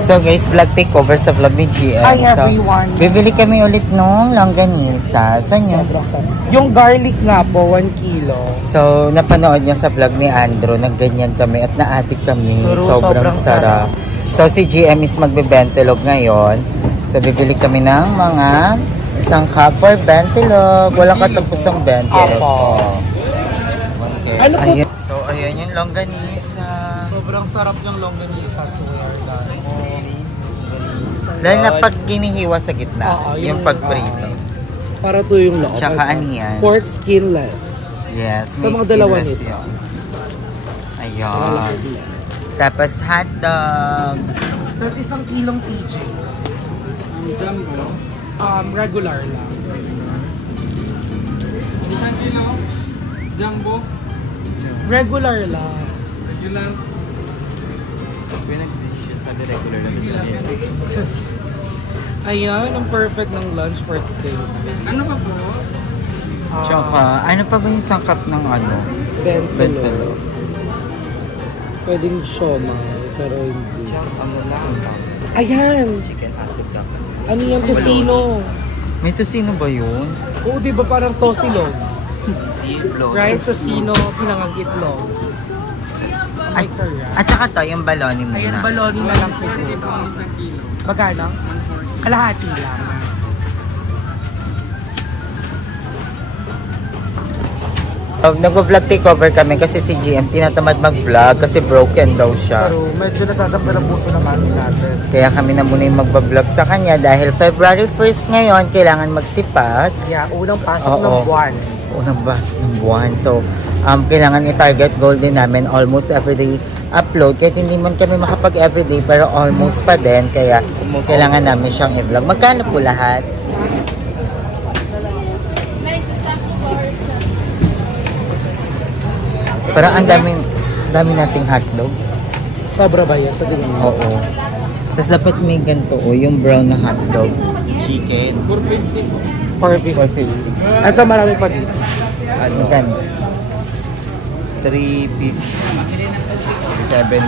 So guys, vlog takeover sa vlog ni GM. Hi everyone. So, bibili kami ulit nung longganisa. Saan yun? Yung garlic nga po, 1 kilo. So, napanood niya sa vlog ni Andrew. Nagganyan kami at naadik kami. Sobrang sarap. So, si GM is magbe-bentilog ngayon. So, bibili kami ng mga isang cup for bentilog. Walang katapusang bentilog. Okay. Ano po? So, ayan yung longganisa. Sobrang sarap ng longganisa. Swear God. Dahil na pag ginihiwa sa gitna, yung pag-prito. Para to yung loob. Tsaka aniyan. Pork skinless. Yes, may mga dalawa nito. Ayun. Tapos hotdog. Tapos 1 kilong PJ. Jumbo? Regular lang. 1 kilo? Jumbo? Regular lang. Regular? Sabi regular lang. Ayan, ang perfect ng lunch for today. Ano pa po? Tsaka, ano pa ba yung sangkap ng ano? Bentalo. Pwedeng siomai, pero hindi. Just ano lang. Ayan! Chicken hotdog lang. Ano yung tosino? May tosino ba yun? Oo, di ba parang tosilog? Silog. Right? Tosino, sinangang itlog. At saka to, yung baloni muna. Ayan, baloni na lang siguro. Hindi po 1 kilo. Magkano? 140. Kalahati lang. Nagpa-vlog takeover kami kasi si GM tinatamad mag-vlog kasi broken daw siya. Pero medyo nasasaktan ang puso naman natin. Kaya kami na muna yung magpa-vlog sa kanya dahil February 1st ngayon kailangan magsipat. Yeah, unang pasok ng buwan. Unang pasok ng buwan. So, kailangan i-target goal din namin almost everyday upload. Kahit hindi man kami makapag everyday pero almost pa din. Kaya kailangan namin siyang i-vlog. Magkano po lahat? Parang ang dami nating hotdog. Sobra ba yan sa tingin mo? Oo. Tapos dapat may ganito, yung brown na hotdog. Chicken. 450. 450. Ito marami pa dito. Ano kan? 350. 7.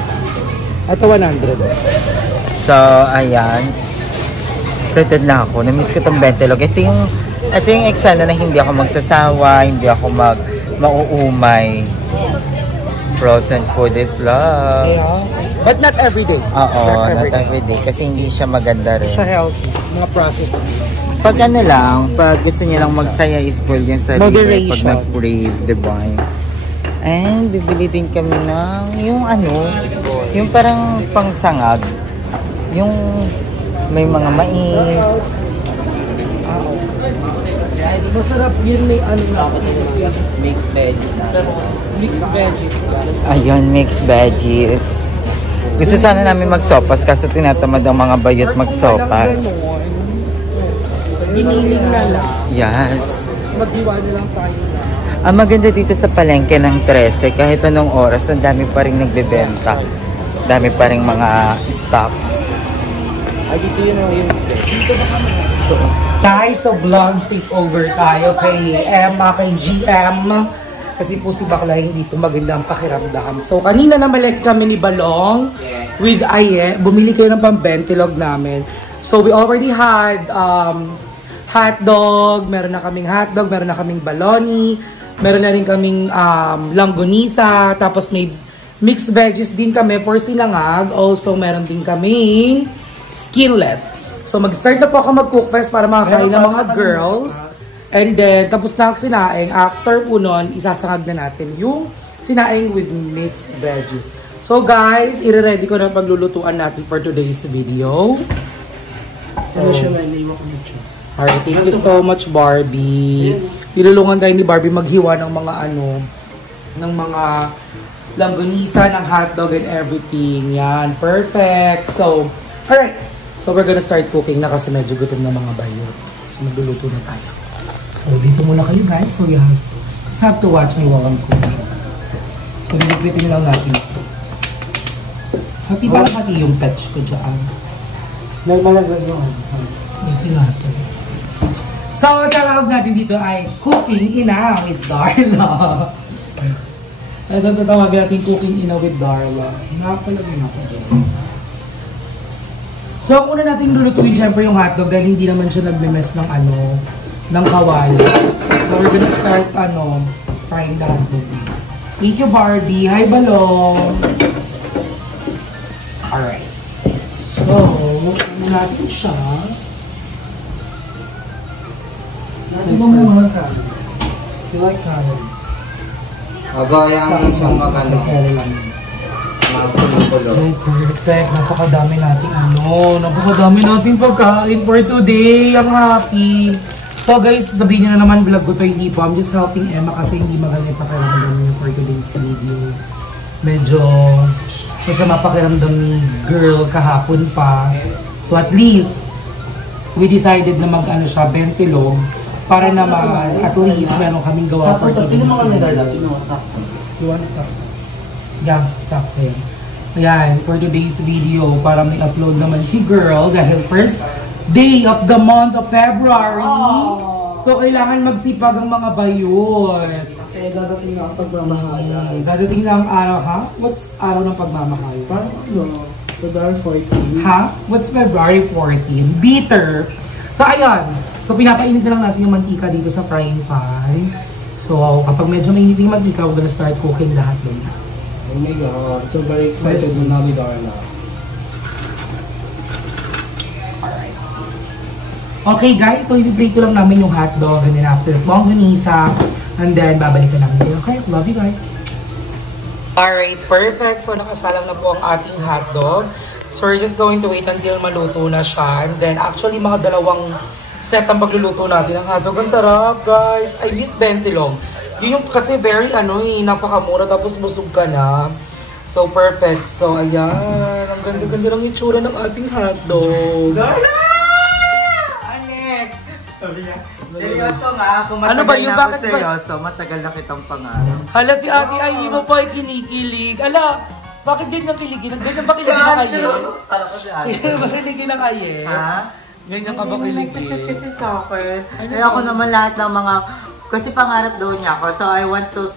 Ito 100. So, ayan. Excited na ako. Na-miss ko itong bentilog. Ito yung eksena na hindi ako magsasawa, hindi ako mauumay. Frozen food is love. Yeah. But not every day. Oo, not every day. Kasi hindi siya maganda rin. Siya healthy. Mga process. Pag ano lang, pag gusto niya lang magsaya, spoil yung sarili. Moderation. Pag nag-crave, diba? And bibili din kami ng yung ano, yung parang pangsangag. Yung may mga mais. Masarap yun, may ano na. Mixed veggies. Mixed veggies. Ayun, mixed veggies. Gusto sana namin magsopas kasi tinatamad ang mga bayot magsopas. Giniling na lang. Yes. Magdiwa na lang tayo na. Ang maganda dito sa palengke ng 13, kahit anong oras, ang dami pa rin nagbebenta. Dami pa rin mga stocks. Ay, dito yun yung mixed veggies. Guys, so vlog takeover tayo kay Emma, kay GM. Kasi po si Bakla hindi po maganda ang pakiramdam. So kanina na malik kami ni Balong with Aye. Bumili kayo ng pambentilog namin. So we already had hotdog. Meron na kaming hotdog. Meron na kaming baloni. Meron na rin kaming langgonisa. Tapos may mixed veggies din kami for sinangag. Also meron din kaming skinless. So, mag-start na po ako mag-cook fest para makakain ng mga girls. And then, tapos na ang sinaing. After po nun, isasangag na natin yung sinaing with mixed veggies. So, guys, i-ready ko na paglulutuan natin for today's video. So, alright, thank you so much, Barbie. Nilulungan tayo ni Barbie maghiwa ng mga ng mga langgonisa, ng hotdog and everything. Yan, perfect. So, alright. So, we're gonna start cooking na kasi medyo gutom na mga bayo. So, magluluto na tayo. So, dito muna kayo guys. So, you have to watch my while I'm cooking. So, nilipitin lang natin ito. Hati ba lang hati yung patch ko dyan? Nagmalaglag yung yung sila ito. So, ang tawag natin dito ay Cooking Ina with Darla. Ito tatawag natin Cooking Ina with Darla. Napalagay na ako dyan. So, ang una natin lulutuin, syempre yung hotdog dahil hindi naman siya nagme-mess ng ng kawali. So, we're gonna start, frying the hotdog. Thank you, Barbie. Hi, Balong! Alright. So, ano natin siya? Natin mo muna kanin. You like kanin? Agayan siyang magano. Perfect. Napakadami nating napakadami nating pagkain for today. Ang happy. So guys, sabihin nyo na naman vlog ko to, hindi po. I'm just helping Emma kasi hindi magaling pakiramdam niya for today's video. Medyo masama pakiramdam ni girl kahapon pa. So at least, we decided na mag-ano siya, bentilog. Para naman, at least meron kaming gawa for today's video. You want to yeah, sakto yan. Ayan, for today's video, para may upload naman si girl dahil first day of the month of February. So, kailangan magsipag ang mga bayot. Kasi dadating na ang pagmamahal. Dadating na ang araw, ha? What's araw ng pagmamahal? Parang February 14. Ha? What's February 14? Bitter. So, ayan. So, pinapainit na lang natin yung mantika dito sa frying pan. So, kapag medyo mainit yung mantika, we're gonna start cooking lahat doon. Oh my God. So very excited na ni Darla. Alright. Okay guys, so i-break ko lang namin yung hotdog and then after longganisa and then babalikan namin. Okay, love you guys. Alright, perfect. So nakasalang na po ang ating hotdog. So we're just going to wait until maluto na siya. And then actually mga dalawang set ang pagluluto natin ng hotdog. Ang sarap guys. I miss bentilog. Yun yung kasi very napakamura tapos busog ka na. So perfect. So ayan, ang ganda-ganda ng itsura ng ating hotdog. Darla! Anek! Sabi niya, seryoso nga, kung matagal ano ba yung bakit seryoso, matagal na kitang pangarap. Hala si Ate ay mo pa ay kinikilig. Ala, bakit din niyang kiligin? Ganyan ba kiligin ng aye? Para ko si Ate. Makiligin ng aye? Ha? Ganyan ka ba kiligin? Kasi sa akin. Kaya ako naman lahat ng mga kasi pangarap daw niya ako, so I want to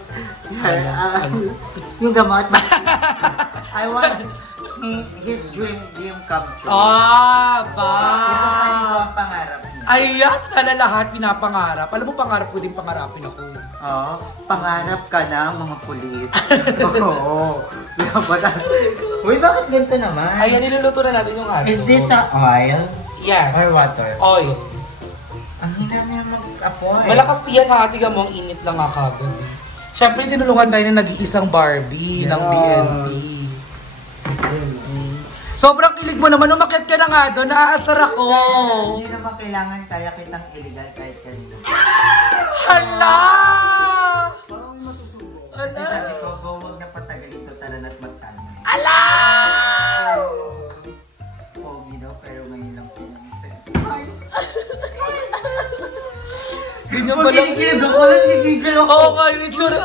yung gamot ba? I want his dream come true. Ah, ba? Ito ang pangarap niya. Ayan, sana lahat pinapangarap. Alam mo, pangarap ko din pangarapin ako. Oo, pangarap ka na mga pulis. Oo. Uy, bakit ganito naman? Ayan, niluluto na natin yung hotdog. Is this a oil? Yes. Or water? Oil. Ang hina niya mag-apoy. Malakas yan ha, tiga mo, ang init lang nga kagad. Siyempre, tinulungan tayo na nag-iisang Barbie ng BNT. Sobrang kilig mo naman, umakyat ka na nga doon, naaasar ako. Hindi naman kailangan kaya kitang illegal kahit kanina. Hala! Parang may masusubo. Kasi sabi ko, huwag na patagalin to, tara na't magkano. Ala! Pogi daw, pero ngayon lang pinag-isip. Ganyan pala. Magkikilig ako, nagkikigil ako. Oo nga, yung itsura.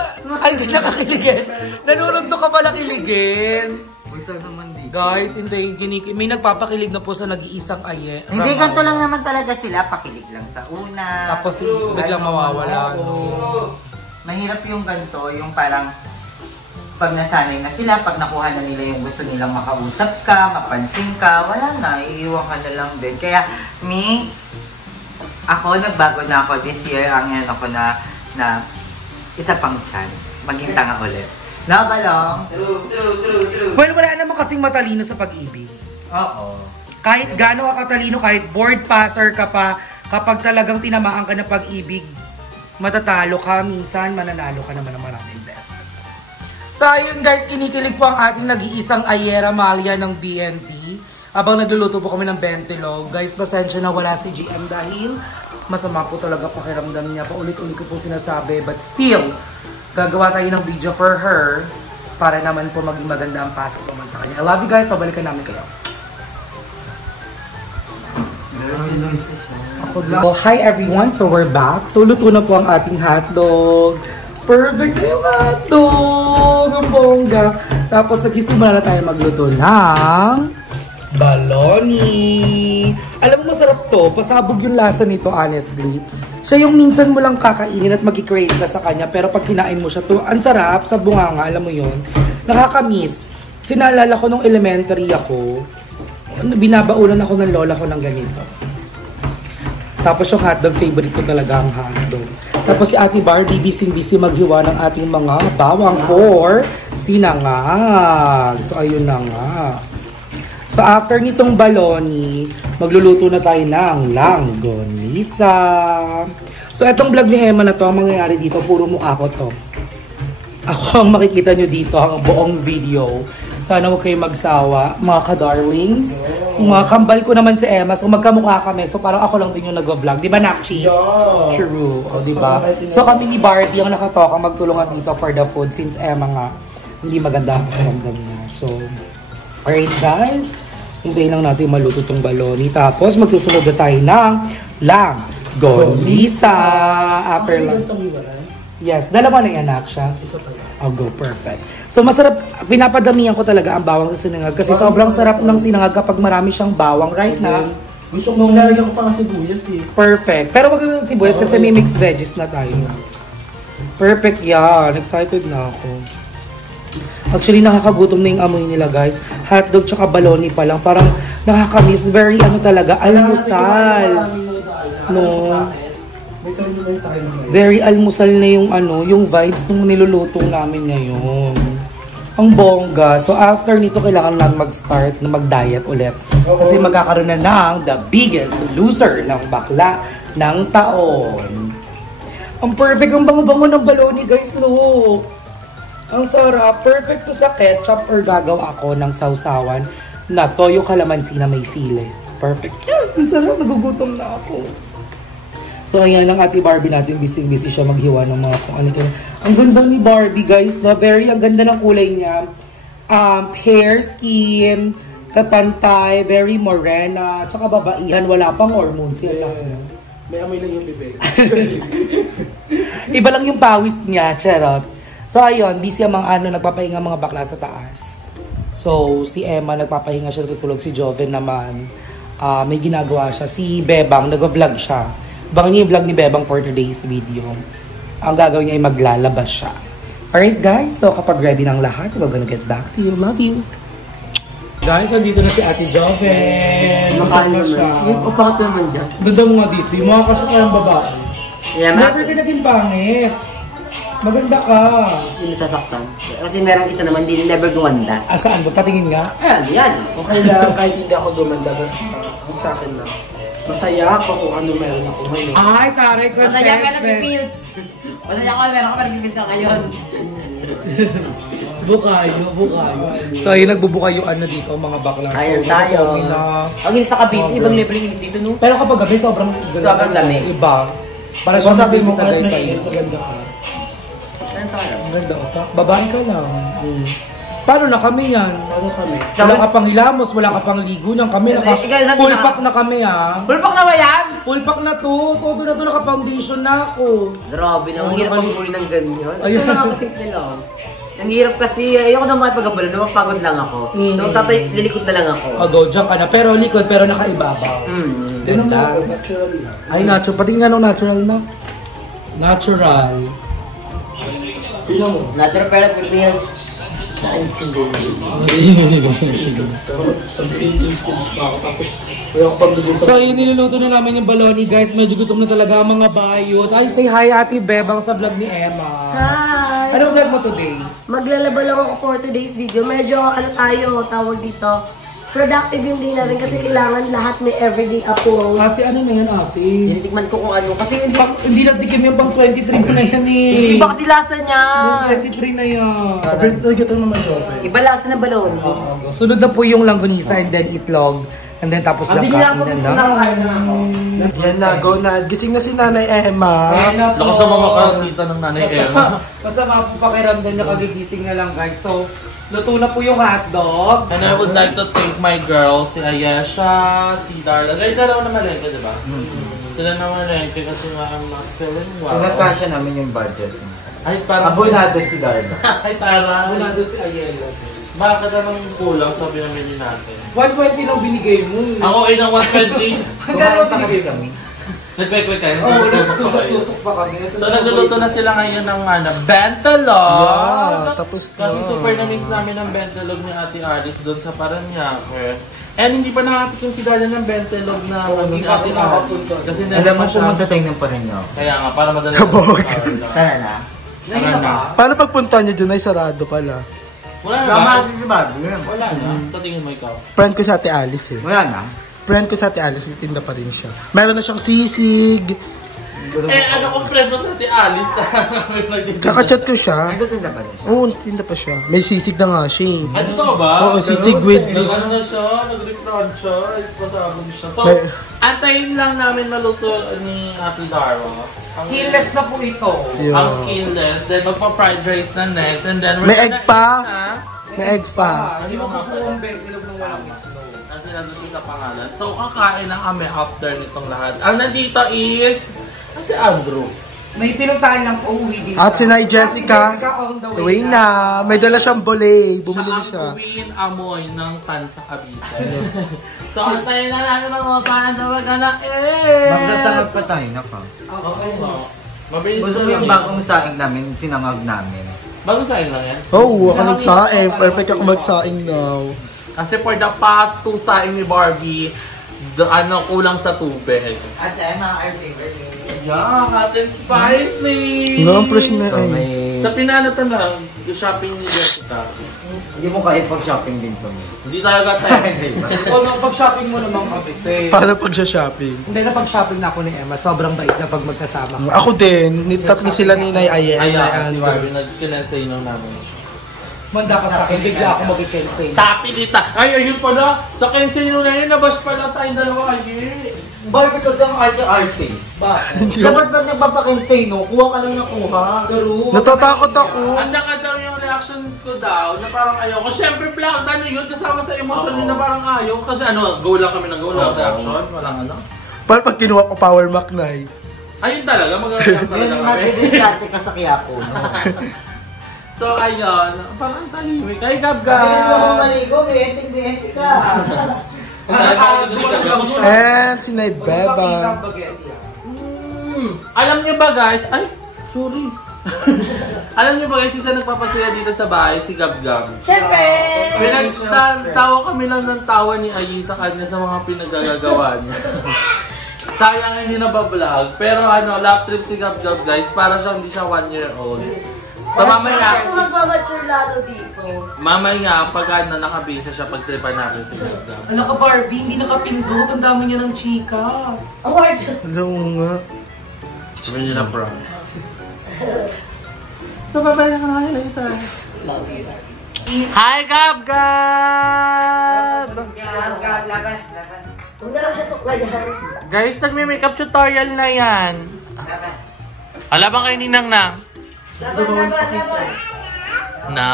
Ay, ganyan ka kiligin. Nanunod ka pala kiligin. Gusto naman dito. Guys, hindi, may nagpapakilig na po sa nag-iisang aye. Hindi, ganito lang naman talaga sila. Pakilig lang sa una. Tapos biglang mawawala. Mahirap yung ganito, yung parang pag nasanay na sila, pag nakuha na nila yung gusto nilang makausap ka, mapansin ka, wala na, iiwan ka na lang din. Kaya, ako, nagbago na ako this year, ang yan ako na isa pang chance, maging tanga ulit. No, Balong? True. Well, wala naman kasing matalino sa pag-ibig. Oo. Kahit gaano ka katalino, kahit board passer ka pa, kapag talagang tinamaan ka ng pag-ibig, matatalo ka, minsan mananalo ka naman ng maraming beses. So ayun guys, kinikilig po ang ating nag-iisang Ayera Malia ng BNT. Habang nagluluto po kami ng bentilog. Guys, pasensya na wala si GM dahil masama po talaga pakiramdam niya. Paulit-ulit ko po sinasabi, but still, gagawa tayo ng video for her para naman po maging maganda ang pasok naman sa kanya. I love you guys, pabalikan namin kayo. Oh, hi everyone! So we're back. So luto na po ang ating hotdog. Perfect na yung hotdog! Ang bongga! Tapos nagsisimula na tayo magluto ng baloney. Alam mo masarap to. Pasabog yung lasa nito, honestly. Siya yung minsan mo lang kakainin at mag-crave ka sa kanya. Pero pag kinain mo siya, to, ang sarap sa bunganga, alam mo yun. Nakakamiss. Sinalala ko nung elementary ako. binabaunan ako ng lola ko ng ganito. Tapos yung hotdog, favorite ko talaga ang hotdog. Tapos si Ate Barbie, busy maghiwa ng ating mga bawang for sinangag. So, ayun na nga. So, after nitong baloni, magluluto na tayo ng langgonisa. So, etong vlog ni Emma na to, ang mangyayari dito, puro mukha ko to. Ako ang makikita nyo dito, ang buong video. Sana huwag kayo magsawa, mga ka-darlings. Mga kambal ko naman si Emma, so magkamukha kami. So parang ako lang din yung nag-vlog. Di ba, Nakchi? Yeah. True. O, di ba? So kami ni Barbie ang nakatoka magtulungan dito for the food since Emma nga hindi maganda ang pakiramdam niya. So, alright guys. Hintayin lang natin maluto tong baloni. Tapos magsusunod na tayo ng langgonisa. After lang. Yes, dalawa na yan, Aksha. I'll go, perfect. So masarap, pinapadamihan ko talaga ang bawang sa sinangag kasi sobrang sarap ng sinangag kapag marami siyang bawang, right na? Gusto mo nalagyan ko pa ng sibuyas eh. Perfect. Pero wag yung sibuyas kasi may mixed veggies na tayo. Perfect yan. Excited na ako. Actually, nakakagutom na yung amoy nila, guys. Hotdog tsaka baloni pa lang. Parang nakakamiss. Very ano talaga, almusal. No. Very almusal na yung ano, yung vibes ng niluluto namin ngayon. Ang bongga. So after nito, kailangan lang mag-start na mag-diet ulit. Kasi magkakaroon na ng the biggest loser ng bakla ng taon. Ang perfect, ang bango-bango ng baloni, guys, look. Ang sarap. Perfect to sa ketchup or gagawa ako ng sausawan na toyo kalamansi na may sili. Perfect. Ang sarap. Nagugutom na ako. So, ayan ang Ate Barbie natin. Busy siya maghiwa ng mga kung ano ito. Ang ganda ni Barbie, guys. Na ang ganda ng kulay niya. Hair, skin, kapantay, very morena. Tsaka babaihan, wala pang hormones. Yan lang. May amoy lang yung bibig. Iba lang yung pawis niya. Charot. So, ayun. Busy ang mga nagpapahinga mga bakla sa taas. So, si Emma nagpapahinga siya, tutulog. Si Joven naman. May ginagawa siya. Si Bebang, nag-vlog siya. Baka niya yung vlog ni Bebang for today's video. Ang gagawin niya ay maglalabas siya. Alright guys, so kapag ready ng lahat, we're gonna get back to you. Love you! Guys, andito na si Ate Joven. Makain na siya. Yung upangat naman dyan. Ganda mo nga dito. Yung mga kasukayang babae. Yeah, Never ka naging pangit. Maganda ka. Yung nasasaktan. Kasi merong isa naman, hindi never gumanda. Saan ba? Patingin nga? Ayan, yan. Okay lang, kahit hindi ako gumanda, basta ang sa akin lang. Masaya ako kung ano meron ako ngayon. Ay, taray ko. Masaya ka nag-feel. Masaya ko, meron ka pa nag-feel ka ngayon. Bukayo. So, ayun, nagbubukayo dito, mga bakla. Ayan tayo. Ang init sa Cavite, ibang level yung init dito, no? Pero kapag gabi, sobrang lamig. Iba. Para siya sabi mo kahit may maganda ka. Saan tayo? Ang ganda ka. Babae ka lang. Paano na kami yan? Ano kami? Wala ka pang hilamos, wala ka pang ligo ng kami. Full pack na kami Full pack na ba yan? Full pack na to. Todo na to, naka-foundation na ako. Grabe naman, hirap mag-uri ng ganyan. Ayun. Ito lang ako simple lang. Ang hirap kasi, ayoko na makipag-abala, napapagod lang ako. So, lilikod na lang ako. Go, dyan ka na. Pero likod, pero nakaibabaw. Ganda. Natural lang. Ay, natural. Pati nga nung natural na. Natural. Tingnan mo. Natural pero feels. Pero pag-feeling skills pa ako, tapos wala ko pang dugo sa... So, yun, niluluto na namin yung baloni, guys. Medyo gutom na talaga ang mga bayot. Ay, say hi, Ate Bebang sa vlog ni Emma. Hi! Anong vlog mo today? Maglalaba lang ako for today's video. Medyo tayo, tawag dito. Productive yung day natin kasi kailangan lahat may everyday upload. Kasi ano na yan, ate? Tinitikman ko kung ano. Kasi Hindi natikim yung pang 23 mo na yan eh. Iba kasi lasa niya. Yung 23 na yan. Pagkita ito naman, Joven. iba lasa na balon. Sunod na po yung langgonisa and then itlog. And then tapos lang kainan lang. Yan na, go na. Gising na si Nanay Emma. Lakas sa mga kakita ng Nanay Emma. Masama po pakiramdam niya, kagigising na lang, guys. So, luto na po yung hotdog. And I would like to thank my girls, si Ayesha, si Darla. Guys, dalawa na malengke, diba? Sila na malengke kasi I'm not feeling well. Nagkasya namin yung budget. Ay, parang... Abonado si Darla. Ay, parang... Abonado si Ayela. Bakit anong kulang sa pinamili natin? 120 lang binigay mo. Ako ay ng 120. Hanggang pa kasi kami. Nag-quick kayo. Tusok pa kami. So, nagluluto na sila ngayon ng bentalog. Yeah, tapos na. Kasi super na-miss namin ang bentalog ni Ate Alice doon sa Paranaque. And hindi pa nakatikim si Darla ng Bentelog na maging ating Alice. Kasi Alam mo, pumunta tayo ng Parinyo. Kaya nga, para madali Kabog. Tara na. Tara na. Paano pagpunta nyo dyan ay sarado pala? Wala na ba? Wala na. Sa tingin mo ikaw? Friend ko sa Ate Alice eh. Wala na. Friend ko sa Ate Alice, tinda pa rin siya. Meron na siyang sisig. Ano kung friend mo sa Ate Alice? Kakachat ko siya. Nagtitinda pa rin siya. Oo, tinda pa siya. May sisig na nga siya eh. Ano to ba? Oo, sisig with... Ano na siya? Nag-refront siya. Pasabog siya. So, May- antayin lang namin maluto ni Ate Dara. Skinless na po ito. Yun. Ang skinless. Then magpa-fried rice na next. And then May egg pa. May egg pa. Hindi mo kukuha ang bentilog ng walang itlog. Kasi nandun siya sa pangalan. So, kakain na kami after nitong lahat. Ang nandito is... si Andrew. May pinuntahan lang po uwi dito. At si Nay Jessica, on the uwi na. May dala siyang bolay. Bumili na Siya siya. ang Queen Amoy ng Tan sa Cavite. So, antayin na natin mga paano na magana. Magsasangag pa tayo na pa. Okay mo. Mabilis Gusto mo yung bagong saing namin, sinangag namin. Bagong sain lang yan? Oo, ako nagsaing. Perfect ako magsaing now. Kasi for the past 2 saing ni Barbie, kulang sa tubig. At mga our favorite. Yeah, hot and spicy! No, press na So eh. may... Sa pinanatan lang, shopping ni Jessica. Hindi mo kaya pag-shopping din to. Hindi talaga tayo. O, pag-shopping mo naman kami, te. Paano pag siya shopping? Hindi na pag-shopping na ako ni Emma. Sobrang bait na pag magkasama. Ako din. Tatlo sila ni Nay Ayen, Nay Ayan, si Barbie, Andrew. nag-kinensay namin. Manda ka sa akin, bigla ako mag-kensay. Sa pilita! Ay, ayun pala! Sa Kensino na yun, nabash pala tayong dalawa kayo. Barbie kasi ang arte-arte. Bakit? Dapat ba nagpapakensay, no? Kuha ka lang ng kuha. Garo. Natatakot ako. At saka daw yung reaction ko daw, na parang ayaw ko. Siyempre, plan, ano yun, kasama sa emotion yun na parang ayaw. Kasi ano, go lang kami ng go lang reaction. Walang ano. Paano pag kinuha ko Power Mac, Nay? Ayun talaga, mag-react Yun talaga yung kami. matidiskarte ka sa Quiapo, no? So, ayun, parang talimik. Ay, Gab-Gab! Mabilis mo mong maligo, bihenting ka. And si Nay Beba. Alam niyo ba guys? Ay, sorry. Alam niyo ba guys, isa nagpapasaya dito sa bahay, si Gab-Gab. Siyempre! Pinagtawa kami lang ng tawa ni Ayi sa kanya sa mga pinagagagawa niya. Sayang hindi na ba-vlog. Pero ano, lap trip si Gab-Gab guys, para siyang hindi siya 1 year old. So mamaya, Ito magmamature lalo dito. mamaya pag ano, nakabisa siya, pagtripan natin si Gab-Gab. Ano ka Barbie, hindi nakapindot. Ang dami niya ng chika. Award! Ano nga? Sabi niyo na prank. So babay na ka na later. Hi Gab-Gab! Huwag na lang siya suklayan. Guys, nagme-makeup tutorial na yan. Ala ba kayo ni Nang Nang? Laban. No.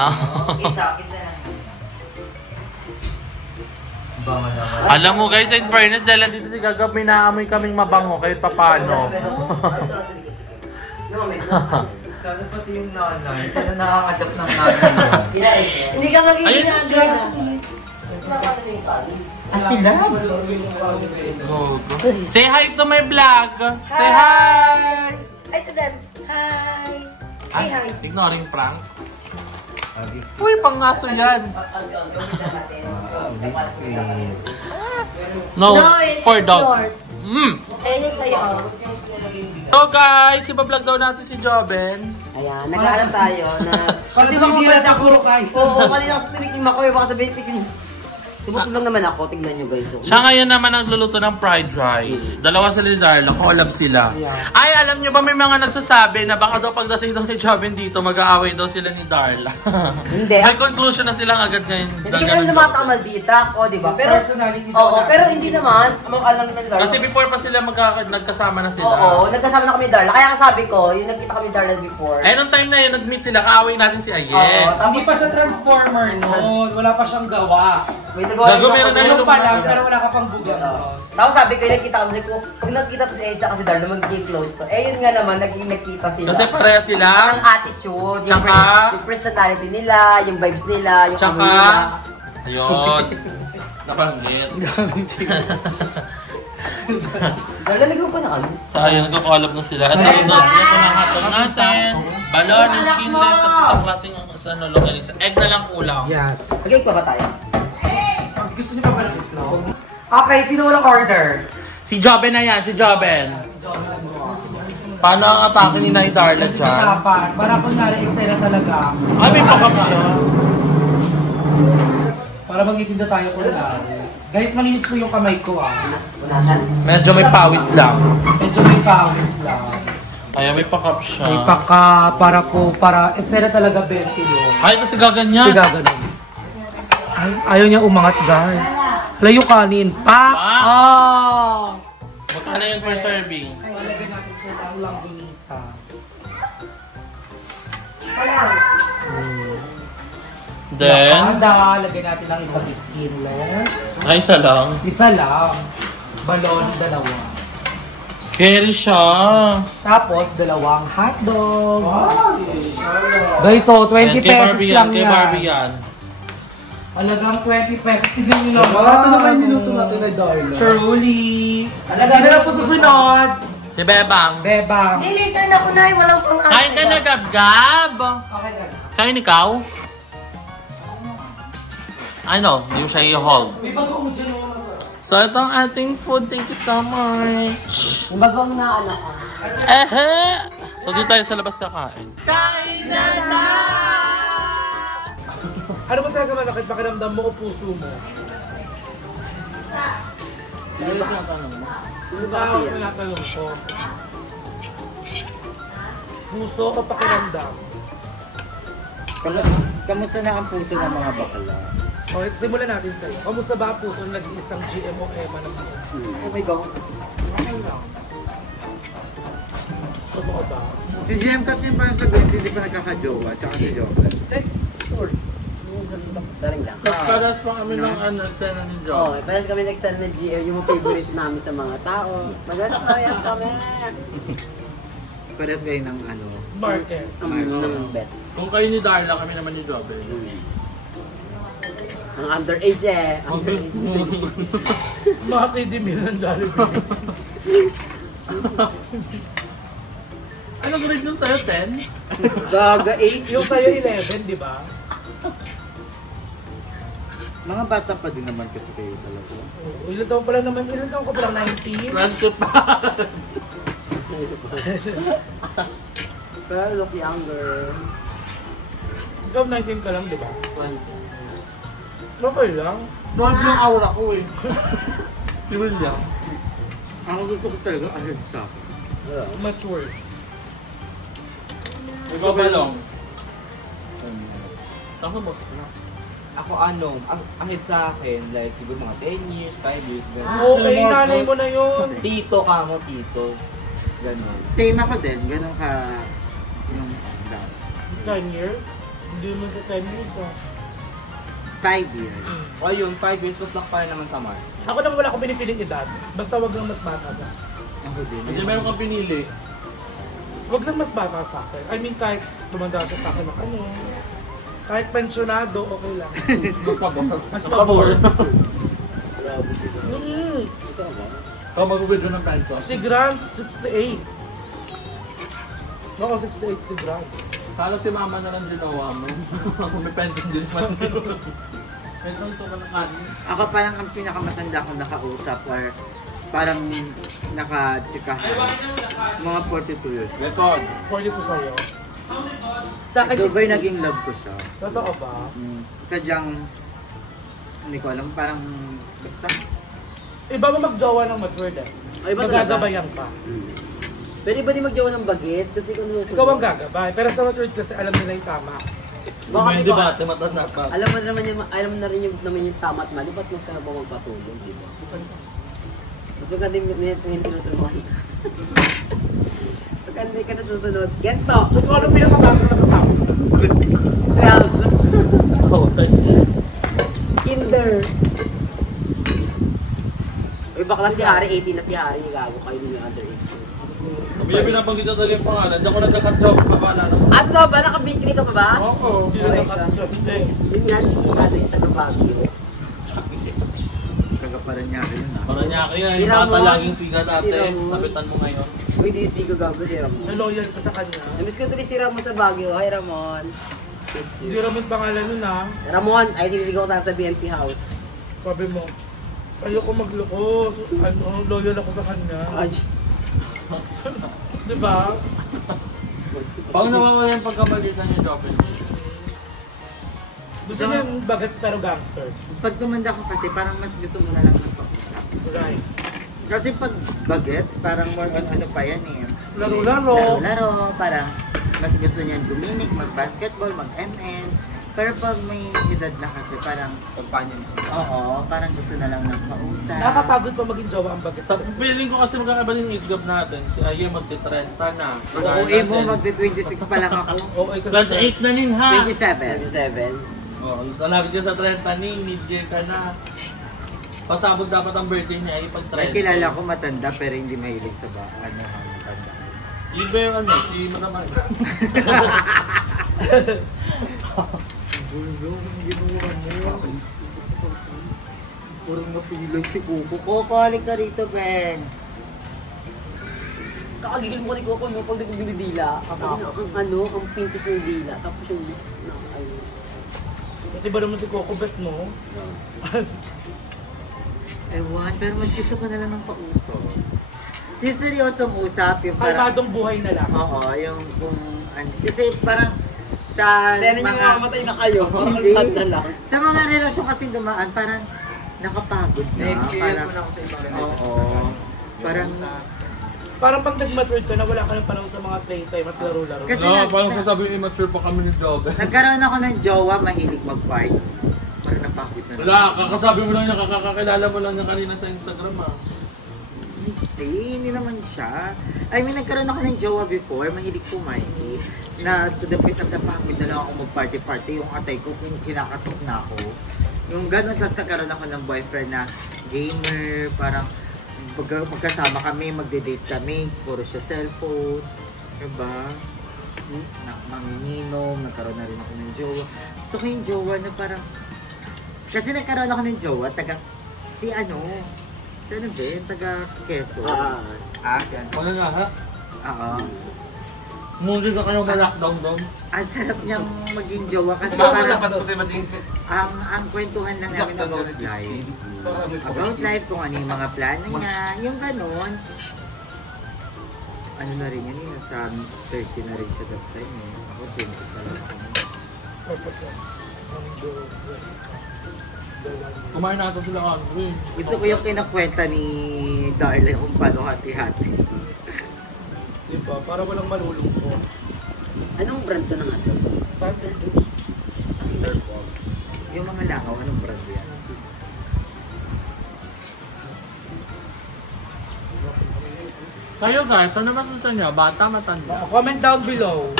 Alam mo guys, in fairness, dahil dito si Gagab, may naamoy kaming mabango kahit papano. Sana pati yung nanay. Sana nakakadap ng nanay. Hindi ka magiging Ayun na siya. Sila? Say hi to my vlog. Say hi! Ay, to them. Hi! Say hi. Ignoring prank. Uy, pangaso yan. No, it's for dog. yours. Ayun yung sa'yo. So guys, iba-vlog daw natin si Joben. Ayan, nagkaharap tayo na... Kasi hindi na siya puro kayo. Oo, kanina ako tinikim ako eh, baka sabihin tikim. Tumutulong naman ako, tignan nyo guys. Siya ngayon naman nagluluto ng fried rice. Dalawa sila ni Darla, collab sila. Ay, alam nyo ba may mga nagsasabi na baka daw pagdating daw ni Joben dito, mag-aaway daw sila ni Darla. Hindi. May conclusion na silang agad ngayon. Hindi ka naman namatakamal-dita ako, di ba? Pero, Personality daw oo, natin. pero hindi naman. Alam naman ni Darla. Kasi before pa sila nagkasama na sila. Oo, nagkasama na kami ni Darla. Kaya kasabi ko, yung nagkita kami ni Darla before. Eh, nung time na yun, nag-meet sila, kaaway natin si Ayen. Oo, Hindi pa siya transformer noon. Wala pa siyang gawa. may nagawa Gago, meron na Meron pa lang, pero wala ka pang bugang doon. Tapos sabi ko, yung nagkita kami, ko, pag nagkita to si Echa kasi Darla, magiging close to. Eh, yun nga naman, naging nagkita sila. Kasi pareha sila. Ang attitude, yung, Tsaka- yung personality nila, yung vibes nila, yung Tsaka, amoy nila. ayun. Nabanggit. Darla, nagawa pa na kami. So, ayun, nagko-collab na sila. At ayun, ito na hatag natin. Balon, skinless, sa isang klaseng ano, longganisa. Egg na lang kulang. Yes. Okay, pa ba tayo? Gusto niyo pa ba ng itlog? Okay, sino walang order? Si Joben na yan, si Joben. Paano ang atake ni Nay Darla dyan? Dapat. Para kunwari, eksena talaga. Ay, may pakap siya. Para mag-itinda tayo kunwari. Guys, malinis po yung kamay ko Medyo may pawis lang. Medyo may pawis lang. Ay, may pakap siya. May para eksena talaga 20 yun. Ay, ito si gaganyan. Si gaganon. Ay, ayaw niya umangat, guys. Layo kanin. Magkano yung per serving? Palagay natin siya ang langgunisa. Then, Lagyan natin ng isa biskinless. ay, isa lang. Isa lang. Balon, dalawa. Scary siya. Tapos, dalawang hotdog. Guys, so 20 Kay pesos Barbie lang Kay yan. Barbie yan. Alagang 20 pesos. Tignan nyo naman. Ito naman yung niluto natin na Darla. Truly. Sino na po susunod? Si Bebang. Bebang. Hindi, later na ko na, walang pang-asin. Kain ka na, Gab-Gab. Okay na. Kain ikaw? Ano? Hindi mo siya i-hold. May bago mo dyan mo. So, ito ang ating food. Thank you so much. Yung bagong na ano ka. So, dito tayo sa labas kakain. Kain na na! Ano ba talaga manakit? Pakiramdam mo o puso mo? Ano ba ang tinatanong ko? Puso o pakiramdam? Kamusta na ang puso ng mga bakla? Okay, simulan natin sa'yo. Kamusta ba ang puso ng nag-iisang GMO Emma ng PNC? Oh my God. Okay lang. Totoo ba? Si GM kasi yung parang sabihin, hindi pa nagkakajowa, tsaka si Joven. Sorry lang. Nagparas pa kami ng eksena ni Joe. Okay, parang kami nag-send na GM, yung mga favorite namin sa mga tao. Mag-asayan kami. Parehas kayo ng ano. Market. Ng bet. Kung kayo ni Darla, kami naman ni Jobe. Ang underage eh. Mga KD-meal ng Jollibee. Anong grade nun sa'yo? 10? Gaga 8. Yung sa'yo 11, di ba? Mga bata pa din naman kasi kayo talaga. Ilan taon pa lang naman? Ilan taon ka pa lang? 19? 20 pa. Pero look younger. Ikaw 19 ka lang, di ba? 20. Okay lang. Noon yung aura ko eh. Si William. Ang gusto ko talaga, ahead sa akin. Mature. Ikaw ba lang? Tapos mo na. Ako ahead sa akin, like siguro mga 10 years, 5 years, gano'n. Okay, nanay mo na yun. Tito ka mo, tito. Gano'n. Same ako din, ganun ka yung 10 years? Hindi mo sa 10 years ah. 5 years. O yun, 5 years plus lang pa rin naman sa Mars. Ako naman wala akong pinipiling edad. Basta wag lang mas bata sa Ako din. Hindi meron kang pinili. Wag lang mas bata sa akin. I mean, kahit tumanda siya sa akin ng ano. Kahit pensionado, okay lang. Mas pabor. Mas pabor. Ikaw mag-withdraw ng pencil. Si Grant, 68. Ako, 68 si Grant. Kala si mama na lang ginawa mo. Ako may pension din man. Pension so ka na kanin. Ako parang ang pinakamatanda kong nakausap or parang naka-chikahan. Mga 42 years. Record. 42 sa'yo. Sa akin, So, 68. naging love ko siya. Totoo ba? Sadyang, hindi ko alam, parang basta. Iba ba mag-jowa ng matured eh? Ay, iba talaga. Magagabayan ka. Pwede ba di magjawa ng bagit? Kasi kung nusunod. Ikaw ang gagabay. Pero sa matured kasi alam nila yung tama. Baka Hindi iba. ba? Matanda pa. Alam mo na rin yung tama at mali. Ba't huwag ka na ba magpatulong? Diba? Ba't ka din tinutulungan? Pagka hindi ka nasusunod, ganito! Ikaw anong pinakabago na kasama? 12. Kinder. Uy, bakla si Hari, 18 na si Hari. Gago kayo din yung under 18. Kaya pinabanggit na talaga yung pangalan. Diyan ko nagka-cut-job pa pala. Ano ba? Naka-bikini ka pa ba? Oo. Hindi na nakatrap. Yun nga, si yung taga-Baguio. Kagaparan niya rin na. Parang niya kaya Si yung bata Ramon. laging siga dati. Si Ramon. Tapitan mo ngayon. Uy, di si gago si Ramon. Loyal ka sa kanya. Namiss ko tuloy si Ramon sa Baguio. Hi, Ramon. Hindi ramen pangalan nun ah. Ramon, ay sinisigaw ko sana sa BNP House. Sabi mo, ayoko magloko. Loyal ako sa kanya. Ay, Diba? Pag nawawala yung pagkabalitan niya, Jopen. Gusto niya yung bagets pero gangster. Pag tumanda ko kasi, parang mas gusto mo na lang ng pag-usap. Right. Kasi pag bagets, parang more on ano pa yan eh. Laro-laro. Laro-laro, parang mas gusto niyan gumimik, mag-basketball, mag-MN. Pero pag may edad na kasi, parang, Companion. oo, parang gusto na lang ng kausap. Nakakapagod pa maging jowa ang bagets. Sa feeling ko kasi magkakaba yung age gap natin. Si Aye magti-30 na. Oo, mo, magde-26 pa lang ako. Oo, ay kasi 28 na nin ha! 27. 27. Oh, nalapit ka sa 30 nin, mid-year ka na. Pasabog dapat ang birthday niya ay pag 30. May kilala ko matanda pero hindi mahilig sa ano, matanda. Iba yung ano, si Matamay. Bulong, ginawa mo. Purong napilay si Kuko. Kuko, halik ka rito, Ben. Kakagigil mo ni Coco, no? Pag nagdidila, ang pintis ng dila. Tapos yung, Pati ba naman si Coco Bet mo? Ewan, pero mas gusto ko na lang ng pausap. Yung seryosong usap, yung parang... Kalmadong buhay na lang. Oo, yung kung... Kasi parang sa Tena nyo mamatay na kayo. Hindi. Kalmad na lang. Sa mga relasyon kasing dumaan, parang nakapagod na. Na-experience Parang- mo na ako sa ibang Oo. Parang... Parang pag nag-matured ka na, wala ka ng panahon sa mga playtime at laro-laro. Kasi No, parang sasabi yung immature pa kami ni Joga. nagkaroon ako ng jowa, mahilig mag-party. Parang napagod na. Wala, kakasabi mo lang niya, kakakilala mo lang niya kanina sa Instagram ah. Hindi naman siya. I mean, nagkaroon ako ng jowa before, mahilig pumarty. Na to the point of napagod na lang ako mag-party-party. Yung atay ko, kinakatok na ako. Yung gano'n, tapos nagkaroon ako ng boyfriend na gamer, parang magkasama kami, magde-date kami, puro siya cellphone. Diba? Manginginom, nagkaroon na rin ako ng jowa. Gusto ko yung jowa na parang... Kasi nagkaroon ako ng jowa, si ano ba yun? Taga Quezon. Yan. Ano nga ha? Oo. Muli ka kayo ma-lockdown doon. Ang sarap niyang maging jowa kasi Parang parang... sa kasi mading. ang kwentuhan lang namin about life. About life, kung ano yung mga plano niya, yung ganon. Ano na rin yan, nasa 30 na rin siya that time eh. Ako 20 pa lang ako. Purpose lang. Kumain natin sila Andre. Gusto ko yung kinakwenta ni Darla kung paano hati-hati. Diba? Para walang malulungkot. Anong brand to ng ato? Thunder Juice. Yung mga lakaw, anong brand yan? Kayo guys, ano masusan niyo? Bata, matanda? Comment down below.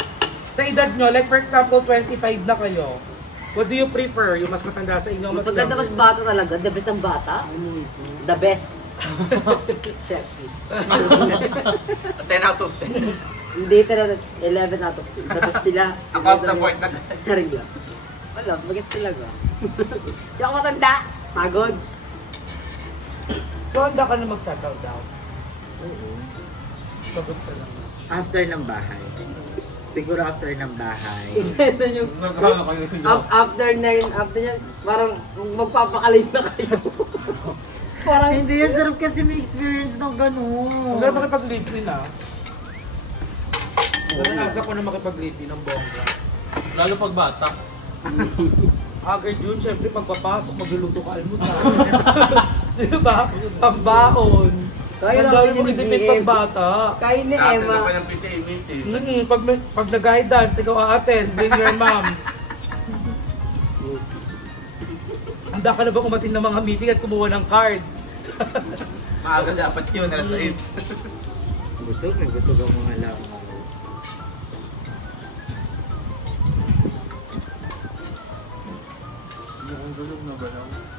Sa edad nyo, like for example, 25 na kayo. What do you prefer? Yung mas matanda sa inyo? Mas maganda mas bata talaga. The best ang bata. The best. Chef kiss. 10 out of 10. Hindi talaga 11 out of 10. Tapos sila. Across the board na. Naringla. Wala, bagay talaga. Hindi ako matanda. Pagod. So, handa ka na mag-settle down. Oo. Pagod ka lang. After ng bahay. Siguro after ng bahay. Ito yung Nagkakala kayo si Joga. after yan, parang magpapakalit na kayo. Parang Hindi, ang sarap kasi may experience ng gano'n. Ang sarap makipag-live din ah. Naranasan ko na makipag-live din ng bongga. Lalo pag bata. Agad yun, syempre pagpapasok, magluluto ka almusal. Diba? Pambaon. Kaya Ang dami namin mong yung isipin GM. pagbata. Kaya ni Emma. pa ng PTA meeting. Pag nag-guidance, ikaw a-attend, bring your mom. Handa ka na bang umatin ng mga meeting at kumuha ng card? Maaga dapat yun, alas 6. Busog na busog ang mga lang. Ang gulog na ba lang?